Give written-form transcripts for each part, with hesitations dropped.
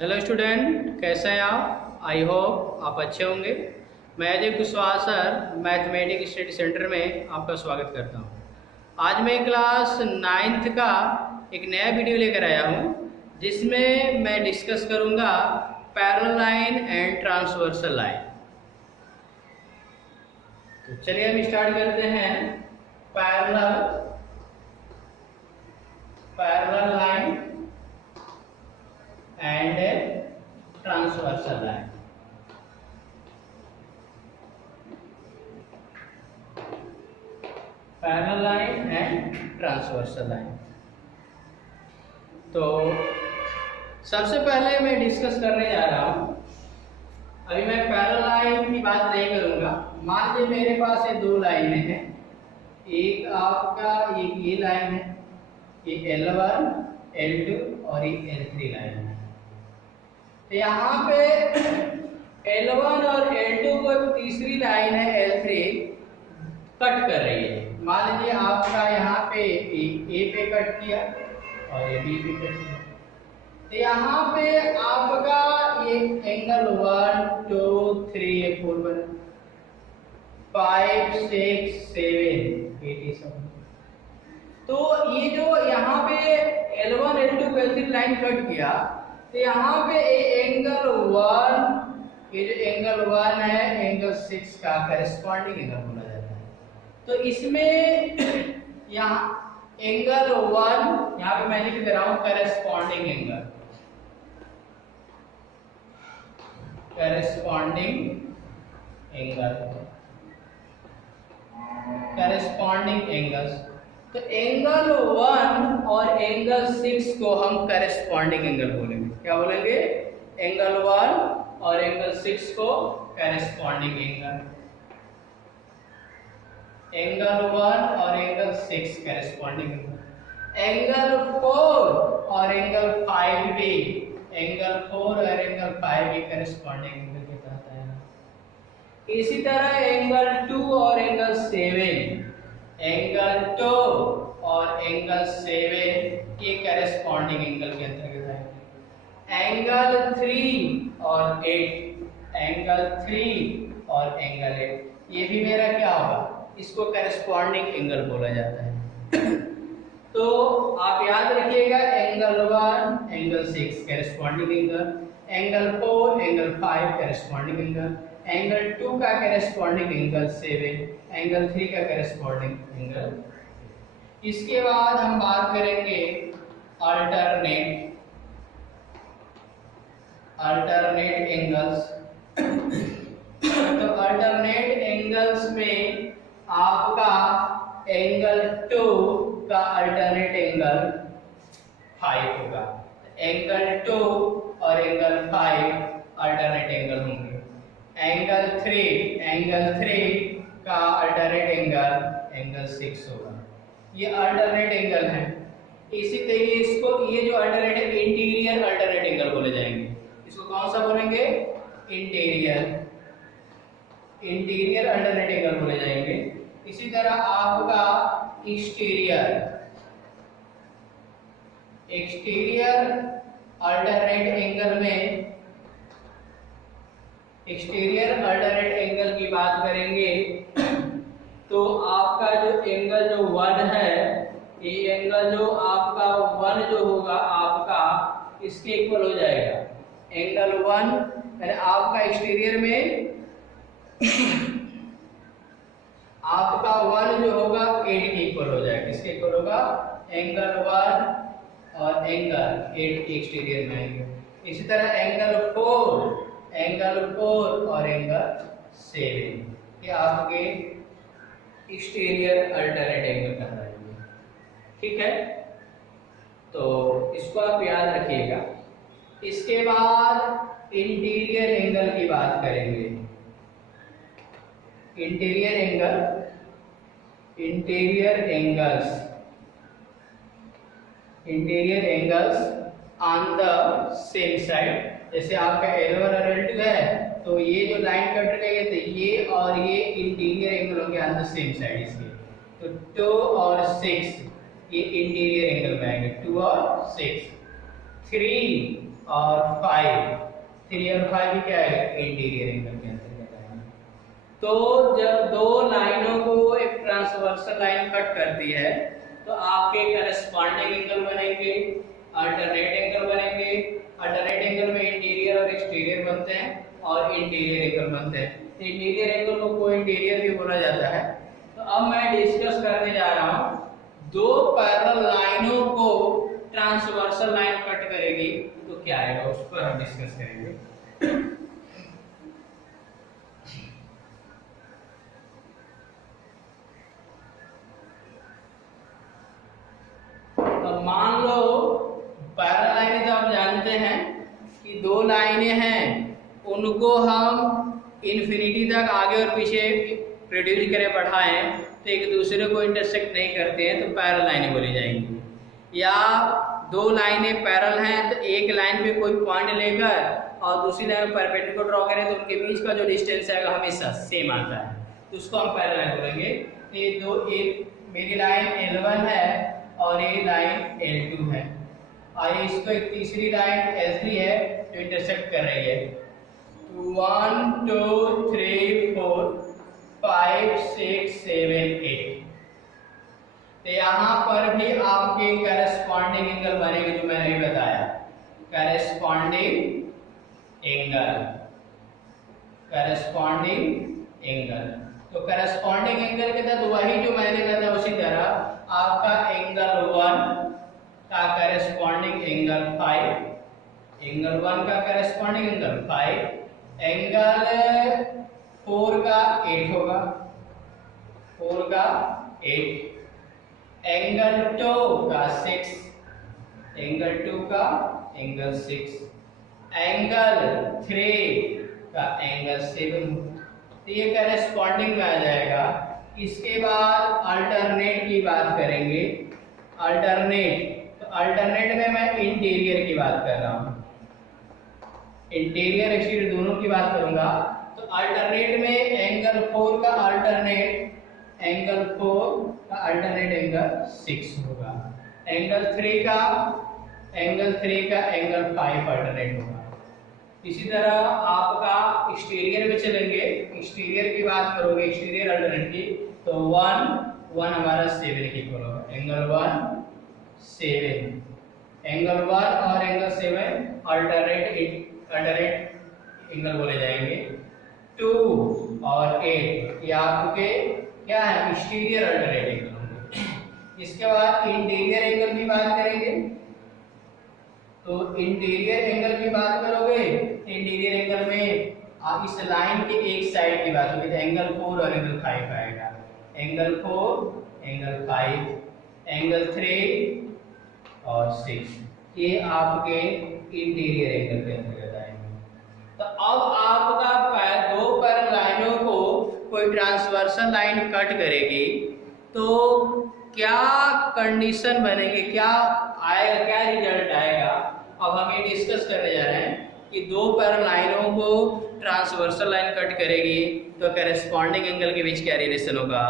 Hello student, कैसे हैं आप? आई होप आप अच्छे होंगे। मैं Ajay Kushwaha sir mathematics study centre में आपका स्वागत करता हूं। आज मैं क्लास 9th का एक नया वीडियो लेकर आया हूं, जिसमें मैं डिस्कस करूंगा parallel line and transversal line. तो चलिए हम स्टार्ट करते हैं। Parallel line and transversal line. Parallel line and transversal line. तो सबसे पहले मैं डिस्कस करने जा रहा हूं। अभी मैं पैरेलल लाइन की बात नहीं करूंगा। मान लीजिए मेरे पास ये दो लाइनें हैं, एक आपका एक ये लाइन है, ये L1 L2 और ये L3 लाइन है। तो यहाँ पे L1 और L2 को एक तीसरी लाइन है L3 कट कर रही है। मान लीजिए आपका यहाँ पे A पे कट किया और ये B पे कट किया। तो यहाँ पे आपका ये एंगल 1 2 3 4 बना, 5 6 7 8 सब। तो ये जो यहाँ पे L1 L2 को L3 लाइन कट किया, तो यहाँ पे एंगल 1, ये जो एंगल 1 है एंगल 6 का करेस्पॉन्डिंग एंगल बोला जाता है। तो इसमें यहाँ एंगल 1 यहाँ पे मैं लिख दे रहा हूँ करेस्पॉन्डिंग एंगल, करेस्पॉन्डिंग एंगल्स। तो एंगल 1 और एंगल 6 को हम करेस्पॉन्डिंग एंगल बोलेंगे। क्या बोलेंगे? एंगल 1 और एंगल 6 को करेस्पॉन्डिंग एंगल। एंगल 1 और एंगल 6 करेस्पॉन्डिंग एंगल। एंगल 4 और एंगल 5 भी, एंगल 4 और एंगल 5 भी करेस्पॉन्डिंग एंगल के तहत आएगा। इसी तरह एंगल 2 और एंगल 7, एंगल 2 और एंगल 7 ये करेस्पॉन्डिंग एंगल के अंतर्गत आएंगे। एंगल 3 और 8, एंगल 3 और एंगल 8 ये भी मेरा क्या होगा? इसको करेस्पॉन्डिंग एंगल बोला जाता है। तो आप याद रखिएगा, angle 1 angle 6 corresponding angle, angle 4 angle 5 corresponding angle, angle 2 का करेस्पॉन्डिंग एंगल 7, एंगल 3 का करेस्पॉन्डिंग एंगल। इसके बाद हम बात करेंगे अल्टरनेट एंगल्स। तो अल्टरनेट एंगल्स में आपका एंगल 2 का अल्टरनेट एंगल 5 होगा। एंगल 2 और एंगल 5 अल्टरनेट एंगल होंगे। एंगल 3 का अल्टरनेट एंगल 6 होगा। ये अल्टरनेट एंगल है। इसी तरीके इसको ये जो अल्टरनेट है इंटीरियर अल्टरनेट एंगल बोले जाएंगे। इसको कौन सा बोलेंगे? इंटीरियर अल्टरनेट एंगल बोले जाएंगे। इसी तरह आपका एक्सटीरियर अल्टरनेट एंगल में, एक्सटीरियर अल्टरनेट एंगल की बात करेंगे तो आपका जो एंगल जो 1 है, ये एंगल जो आपका 1 जो होगा आपका इसके इक्वल हो जाएगा। एंगल 1 यानी आपका एक्सटीरियर में आपका 1 जो होगा 8 के इक्वल हो जाएगा। किसके इक्वल होगा? एंगल 1 और एंगल 8 एक्सटीरियर में आएंगे। इसी तरह एंगल 4 और एंगल 7 ये आपके एक्सटीरियर अल्टरनेट एंगल कहलाएंगे। ठीक है, तो इसको आप याद रखिएगा। इसके बाद इंटीरियर एंगल की बात करेंगे। Interior angles on the same side. जैसे आपका L1 और L2 है, तो ये जो लाइन कट रही है तो ये और ये इंटीरियर एंगल होंगे ऑन द सेम साइड इसके। तो 2 और 6 ये इंटीरियर एंगल में आएंगे, 2 और 6। 3 और 5, 3 और 5 भी क्या है, इंटीरियर एंगल के अंतर्गत आएगा। तो जब दो लाइनों को एक ट्रांसवर्सल लाइन कट करती है तो आपके करस्पॉन्डिंग एंगल बनेंगे, अल्टरनेट एंगल बनेंगे। अल्टरनेट एंगल में इंटीरियर और एक्सटीरियर बनते हैं और इंटीरियर एंगल बनते हैं। इंटीरियर एंगल को को इंटीरियर भी बोला जाता है। तो अब मैं डिस्कस करने जा रहा हूं दो पैरेलल लाइनों को ट्रांसवर्सल लाइन कट करेगी तो क्या आएगा, उस पर हम डिस्कस करेंगे। तो मान लो पैरेलल लाइनें तो आप जानते हैं कि दो लाइनें हैं, उनको हम इन्फिनिटी तक आगे और पीछे प्रोड्यूस करें बढ़ाएं तो एक दूसरे को इंटरसेक्ट नहीं करते हैं तो पैरेलल लाइनें बोली जाएंगी। या दो लाइनें पैरेलल हैं तो एक लाइन पे कोई पॉइंट लेकर और दूसरी लाइन पर परपेंडिकुलर ड्रॉ करें तो उनके बीच का जो डिस्टेंस है हमेशा सेम आता है, तो उसको हम पैरेलल लाइन बोलेंगे। ये दो, एक मेरी लाइन L1 है और ये लाइन L2 है और इसको एक तीसरी लाइन L3 है जो इंटरसेक्ट कर रही है। 1 2 3 4 5 6 7 8। तो यहाँ पर भी आपके करस्पॉन्डिंग एंगल बनेंगे जो मैंने अभी बताया, करस्पॉन्डिंग एंगल, करस्पॉन्डिंग एंगल। तो करस्पॉन्डिंग एंगल के तहत वही जो मैंने बताया उसी तरह आपका एंगल 1 का करस्पॉन्डिंग एंगल 5, एंगल 1 का करस्पॉन्डिंग एंगल 5, एंगल 4 का 8 होगा, 4 का 8, एंगल 2 का 6, एंगल 2 का एंगल 6, एंगल 3 का एंगल 7। तो ये करस्पॉन्डिंग में आ जाएगा। इसके बाद अल्टरनेट की बात करेंगे। अल्टरनेट, तो अल्टरनेट में मैं इंटीरियर की बात कर रहा हूँ, इंटीरियर एक्सटीरियर दोनों की बात करूंगा। तो अल्टरनेट में एंगल 4 का अल्टरनेट, एंगल 4 का अल्टरनेट एंगल 6 होगा, एंगल 3 का एंगल 5 अल्टरनेट होगा। इसी तरह आपका एक्सटीरियर में चलेंगे, एक्सटीरियर की बात करोगे, एक्सटीरियर अल्टरनेट की, तो 1 हमारा 7 की इक्वल होगा, एंगल 1 7, एंगल 1 और एंगल 7 अल्टरनेट एंगल बोले जाएंगे। 2 और 8 ये आपके क्या है, एक्सटीरियर अल्टरनेट एंगल होंगे। इसके बाद इंटीरियर एंगल की बात करेंगे। तो इंटीरियर एंगल की बात करोगे, इंटीरियर एंगल में आप इस लाइन के एक साइड की बात होगी तो एंगल 4 और एंगल 5 आएगा, एंगल 4 एंगल 5, एंगल 3 और 6, ये आपके इंटीरियर एंगल के अंतर्गत आएंगे। तो अब आपका दो पैरेलल लाइनों को कोई ट्रांसवर्सल लाइन कट करेगी तो क्या कंडीशन बनेगी, क्या आएगा, क्या रिजल्ट आएगा। अब हम ये डिस्कस करने जा रहे हैं कि दो पैरेलल लाइनों को ट्रांसवर्सल लाइन कट करेगी तो करस्पॉन्डिंग एंगल के बीच क्या रिलेशन होगा,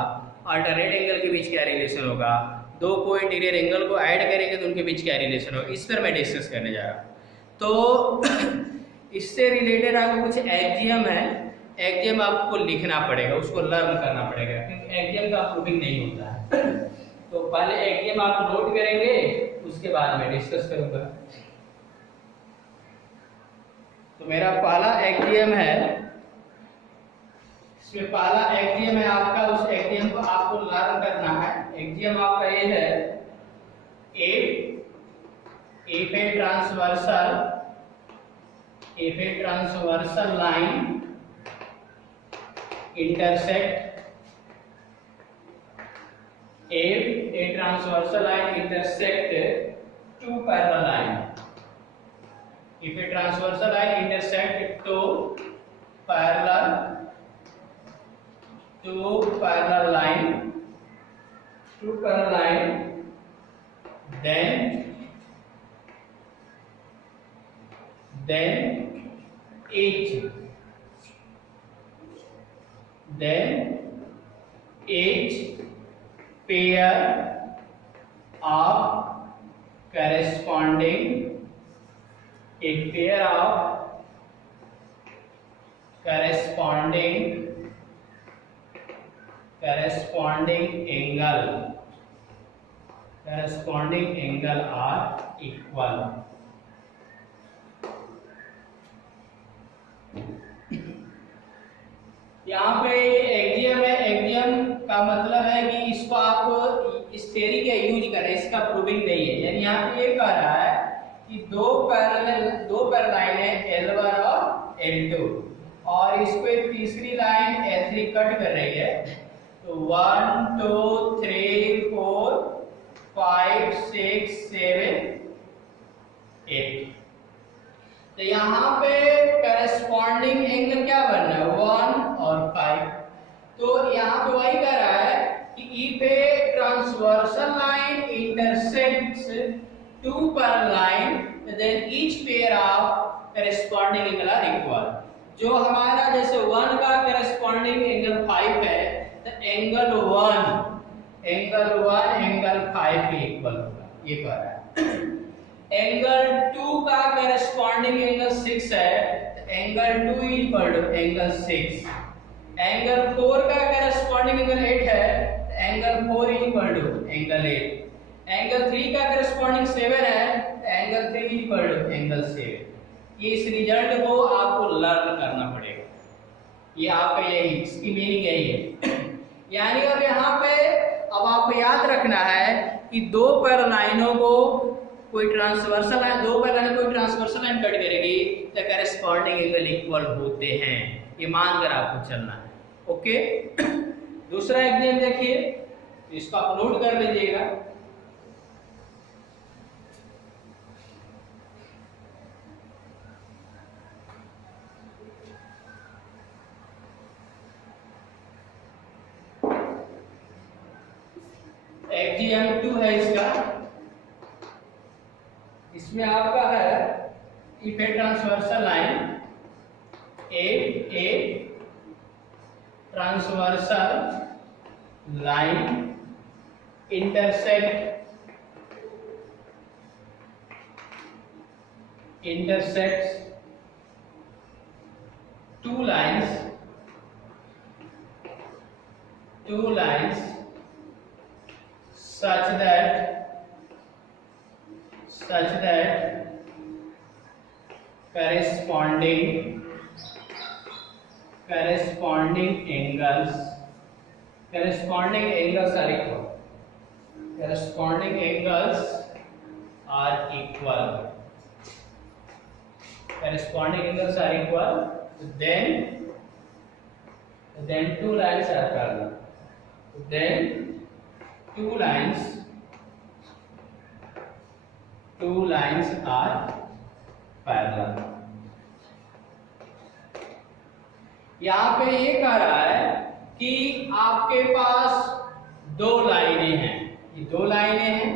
अल्टरनेट एंगल के बीच क्या रिलेशन होगा, दो को इंटीरियर एंगल को ऐड करेंगे तो उनके बीच क्या रिलेशन होगा, इस पर मैं डिस्कस करने जा रहा हूँ। तो इससे रिलेटेड आपको कुछ एक्जियम है, एक्जियम आपको लिखना पड़ेगा, उसको लर्न करना पड़ेगा क्योंकि एक्जियम का प्रूविंग नहीं होता है। तो पहले एक्जियम आप नोट करेंगे, उसके बाद मैं डिस्कस करूंगा। तो मेरा पहला एक्जियम है, इसमें पहला एक्जियम है आपका, उस एक्जियम को आपको लर्न करना है। एक्जियम आपका ये है, if A transversal line intersect, if a transversal line intersect two parallel line, if a transversal line intersect two parallel line, then each pair of corresponding a pair of corresponding angle are equal. यहाँ पे axiom है, axiom का मतलब है कि इसको आप इस थ्योरी का यूज करें, इसका प्रूविंग नहीं है। यानी यहाँ पे ये कह रहा है कि दो पैरेलल लाइन है L1 और L2 और इसको एक तीसरी लाइन L3 कट कर रही है। तो 1 2 3 4 5 6 7 8, तो यहाँ पे करस्पॉन्डिंग एंगल क्या बनना है 1 और 5। तो यहाँ पे वही कह रहा है कि if a transversal line intersects two parallel line then each pair of corresponding angle are equal। जो हमारा जैसे 1 का करस्पॉन्डिंग एंगल 5 है तो एंगल 1 एंगल 5 के इक्वल होगा, ये कह रहा है। एंगल 2 का करस्पॉन्डिंग एंगल 6 है तो angle 2 equal to angle 6। Angle 4 का करस्पॉन्डिंग एंगल 8 है तो angle 4 equal to angle 8। Angle 3 का करस्पॉन्डिंग 7 है तो एंगल 3 इक्वल टू एंगल 7। ये इस रिजल्ट को आपको लर्न करना पड़ेगा, ये आपका यही इसकी मीनिंग यही है। यानी अब यहाँ पे अब आपको याद रखना है कि दो पैरेलल लाइनों को कोई ट्रांसवर्सल लाइन, दो पैरेलल लाइन कोई ट्रांसवर्सल लाइन कट करेगी तो करस्पॉन्डिंग एंगल इक्वल होते हैं, ये मानकर आपको चलना है। ओके दूसरा एग्जाम्पल देखिए, इसको आप नोट कर लीजिएगा। एग्जाम्पल 2 है इसका, इसमें आपका है if A transversal line A transversal line intersects two lines such that corresponding angles are equal. Corresponding angles are equal. Corresponding angles are equal. Then two lines are parallel. Then two lines are parallel. यहाँ पे ये कह रहा है कि आपके पास दो लाइनें हैं, ये दो लाइनें हैं,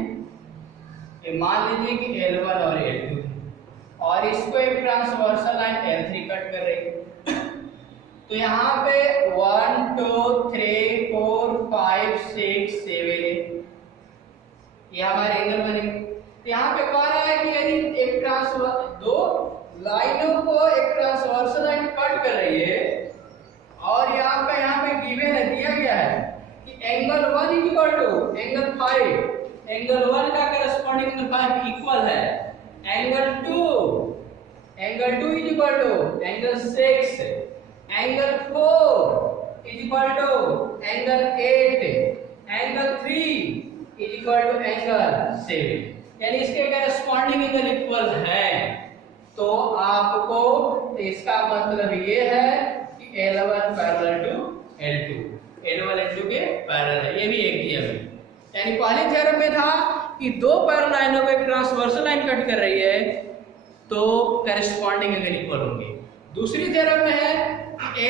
ये मान लीजिए कि L1 और L2 और इसको एक ट्रांसवर्सल लाइन L3 कट कर रही है। तो यहाँ पे 1 2 3 4 5 6 7 ये हमारे एंगल बनेंगे। तो यहाँ पे कह रहा है कि यदि एक दो लाइनों को एक ट्रांसवर्सल लाइन कट कर रही है और यहाँ पे गिवन है, दिया गया है कि angle 1 equal to angle 5, angle 1 का करस्पॉन्डिंग एंगल 5 इक्वल है angle 2 is equal to angle 6, angle 4 is equal to angle 8, angle 3 is equal to angle 7, यानी इसके करस्पॉन्डिंग एंगल इक्वल है। तो आपको इसका मतलब ये है कि L1 parallel to L2, L1 L2 के पैरेलल है, ये भी एक नियम है। यानी पहले थ्योरम में था कि दो पैरेलल लाइनों को एक ट्रांसवर्सल लाइन कट कर रही है तो करस्पॉन्डिंग एंगल इक्वल होंगे। दूसरी थ्योरम में है कि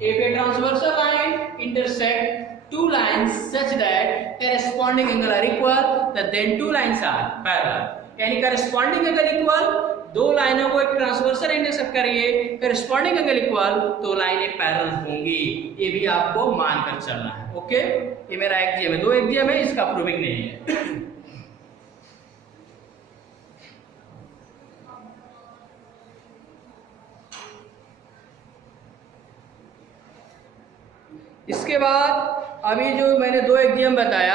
if a transversal line intersect two lines such that corresponding angle are equal, then two lines are parallel। यानी करस्पॉन्डिंग एंगल इक्वल, दो लाइनों को एक ट्रांसवर्सल इंटरसेक्ट करिए, करस्पॉन्डिंग एंगल इक्वल, तो लाइनें पैरेलल होंगी, ये भी आपको मानकर चलना है। ओके ये मेरा एक्जियम है, दो एक्जियम है, इसका प्रूविंग नहीं है। उसके बाद अभी जो मैंने दो एग्जाम बताया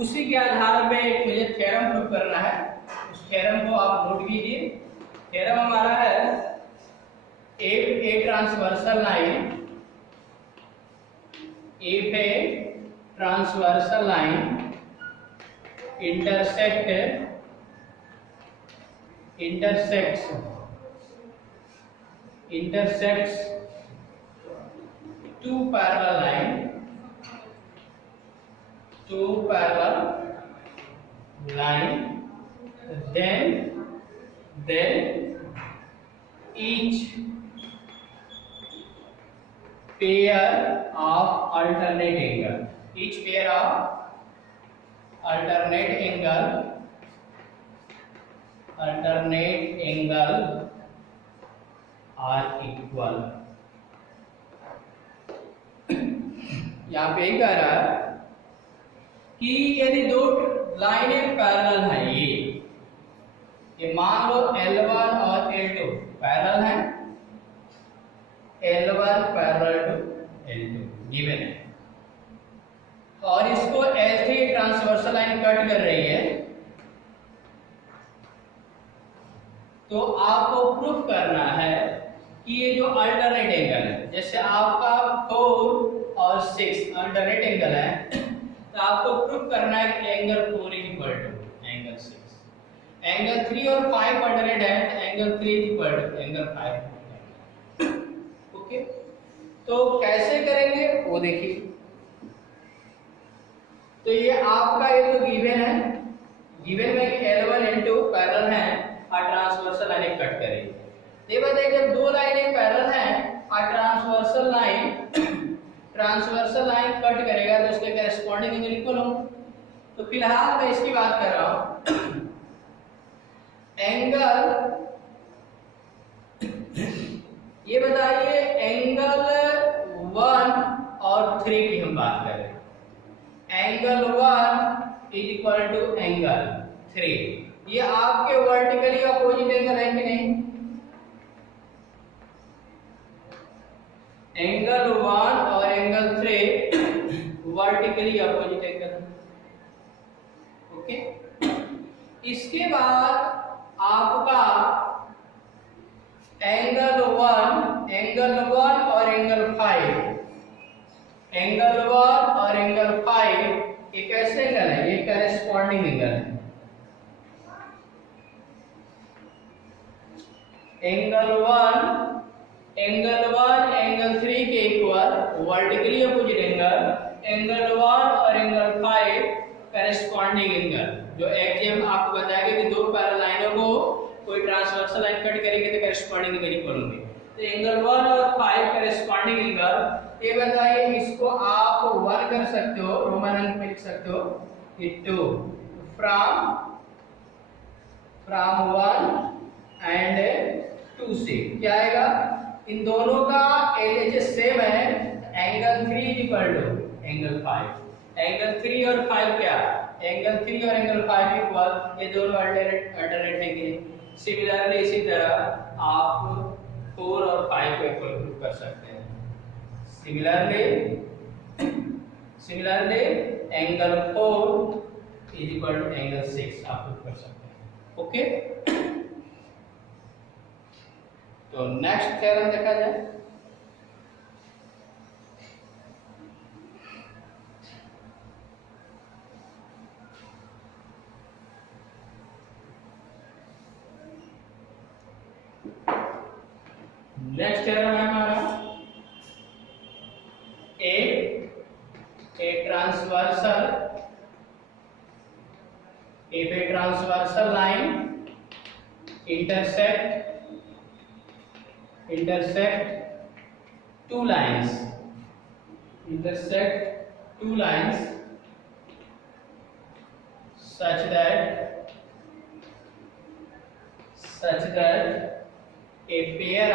उसी के आधार पे मुझे थ्योरम प्रूव करना है। उस थ्योरम को आप नोट कीजिए। थ्योरम हमारा है a transversal line, if a transversal line intersects two parallel line, then each pair of alternate angle are equal। यहाँ पे कह रहा है कि यदि दो लाइनें पैरेलल हैं, ये मान लो L1 और L2 पैरेलल हैं, L1 parallel to L2 given है, और इसको L3 ट्रांसवर्सल लाइन कट कर रही है, तो आपको प्रूफ करना है कि ये जो अल्टरनेट एंगल है, जैसे आपका 4 और 6 अल्टरनेट एंगल है, तो आपको प्रूफ करना है कि angle 4 is equal to angle 6, angle 3 और 5 अल्टरनेट है, तो angle 3 is equal to angle 5। Okay, तो कैसे करेंगे वो देखिए। तो ये आपका ये तो गिवन है, गिवन में कि L1 L2 पैरेलल हैं और ट्रांसवर्सल लाइन कट करेगी। ये बताइए जब दो लाइनें पैरेलल हैं और ट्रांसवर्सल लाइन कट करेगा तो उसके करेस्पॉन्डिंग एंगल इक्वल हो। तो फिलहाल मैं इसकी बात कर रहा हूं, एंगल ये बताइए एंगल 1 और 3 की हम बात कर रहे हैं। Angle 1 is equal to angle 3, ये आपके वर्टिकली अपोजिट एंगल है कि नहीं? एंगल 1 और एंगल 3 वर्टिकली अपोजिट एंगल है। ओके, इसके बाद आपका एंगल 1 और एंगल 5, एंगल 1 और एंगल 5 ये कैसे एंगल है? ये करेस्पॉन्डिंग एंगल है। एंगल 1 एंगल 3 के equal vertically opposite angle, angle 1 और एंगल 5 करेस्पॉन्डिंग एंगल। जो एग्जाम आपको बताएगा कि दो पैरेलल लाइनों को कोई ट्रांसवर्सल लाइन कट करेगी तो करेस्पॉन्डिंग एंगल इक्वल होंगे। तो एंगल 1 और 5 करेस्पॉन्डिंग एंगल, ये बताइए इसको आप 1 कर सकते हो, रोमन अंक में लिख सकते हो कि 2 फ्रॉम 1 एंड 2 से क्या आएगा? इन दोनों का LHS सेम है, angle 3 is equal to angle 5। Angle 3 और 5 क्या? एंगल 3 और एंगल 5 इक्वल, ये दोनों अल्टरनेट है कि नहीं? सिमिलरली इसी तरह आप 4 और 5 को इक्वल प्रूव कर सकते हैं। Similarly angle 4 is equal to angle 6 आप प्रूव कर सकते हैं। ओके, तो नेक्स्ट थ्योरम देखा जाए। नेक्स्ट थ्योरम है हमारा a transversal line intersect two lines such that a pair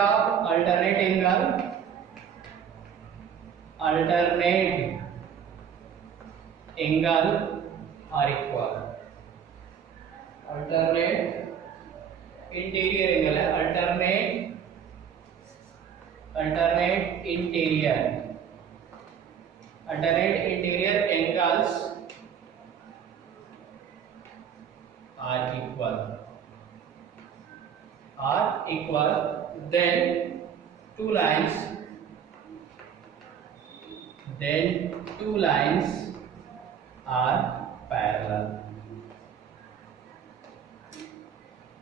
of alternate angle are equal। alternate interior angle है, alternate interior angles are equal, then two lines are parallel.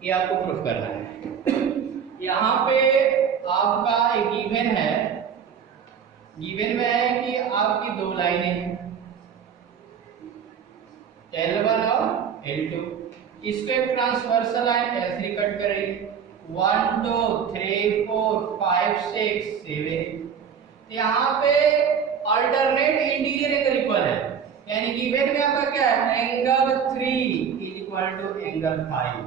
ये आपको proof करना है। यहाँ पे आपका एक गिवन है, गिवन में है कि आपकी दो लाइनें हैं L1 और L2, इसको एक ट्रांसवर्सल लाइन L3 कट करेगी 1 2 3 4 5 6 7। यहाँ पे अल्टरनेट इंटीरियर एंगल इक्वल है, यानी गिवन में आपका क्या है, angle 3 is equal to angle 5,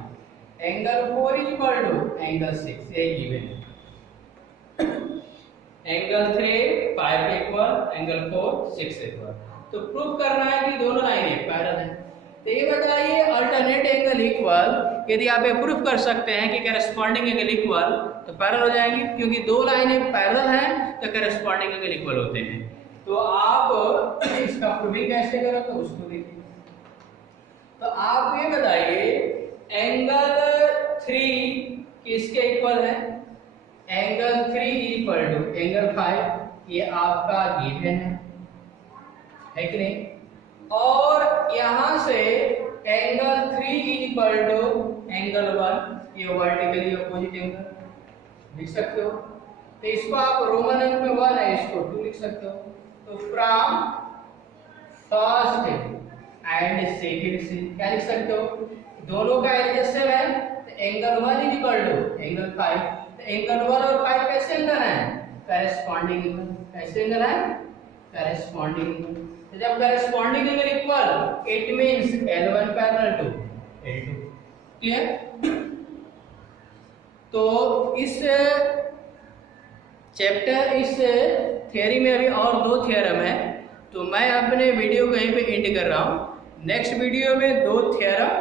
angle 4 is equal to angle 6, ये गिवन है। एंगल 3 5 के इक्वल, एंगल 4 6 के इक्वल। तो प्रूफ करना है कि दोनों लाइनें पैरेलल हैं। तो ये बताइए अल्टरनेट एंगल इक्वल, यदि आप ये प्रूफ कर सकते हैं कि करस्पॉन्डिंग एंगल इक्वल, तो पैरेलल हो जाएंगे, क्योंकि दो लाइनें पैरेलल हैं तो करस्पॉन्डिंग एंगल इक्वल होते हैं। तो आप इसका प्रूविंग कैसे करोगे उसको देखिए। तो आप ये बताइए एंगल 3 किसके इक्वल है, एंगल 3 इक्वल टू एंगल 5, ये आपका गिवन है कि नहीं। और यहां से एंगल 3 इक्वल टू एंगल 1, ये वर्टिकली अपोजिट एंगल लिख सकते हो। तो इसको आप रोमन अंक में 1 है, इसको 2 लिख सकते हो। तो फ्रॉम फर्स्ट एंड सेकंड से क्या लिख सकते हो, दोनों का एडजस्टेड है, तो angle 1 is equal to angle 5। तो एंगल 1 और 5 कैसे एंगल है, करेस्पॉन्डिंग एंगल। कैसे एंगल है, करेस्पॉन्डिंग एंगल। तो जब corresponding angle equal, it means L1 parallel to L2। Clear. तो इस चैप्टर, इस थियरी में अभी और 2 थ्योरम है, तो मैं अपने वीडियो को यहीं पे एंड कर रहा हूँ। नेक्स्ट वीडियो में 2 थ्योरम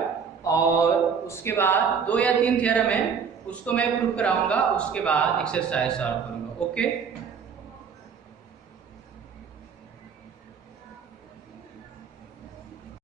और उसके बाद 2 या 3 थ्योरम है, उसको मैं प्रूव कराऊंगा, उसके बाद एक्सरसाइज सॉल्व करूंगा। ओके।